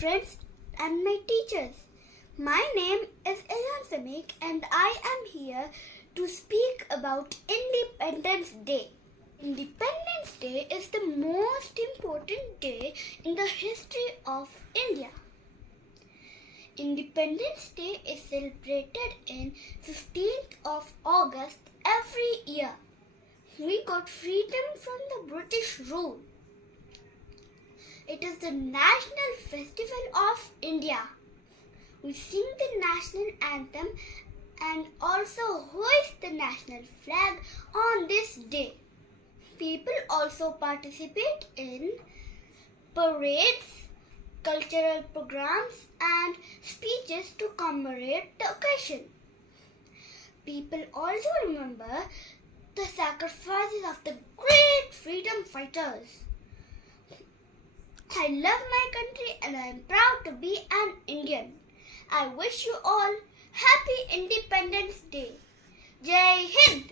friends and my teachers. My name is Aayan Samek and I am here to speak about Independence Day. Independence Day is the most important day in the history of India. Independence Day is celebrated in 15th of August every year. We got freedom from the British rule. It is the national festival of India. We sing the national anthem and also hoist the national flag on this day. People also participate in parades, cultural programs and speeches to commemorate the occasion. People also remember the sacrifices of the great freedom fighters. I love my country and I am proud to be an Indian. I wish you all Happy Independence Day. Jai Hind!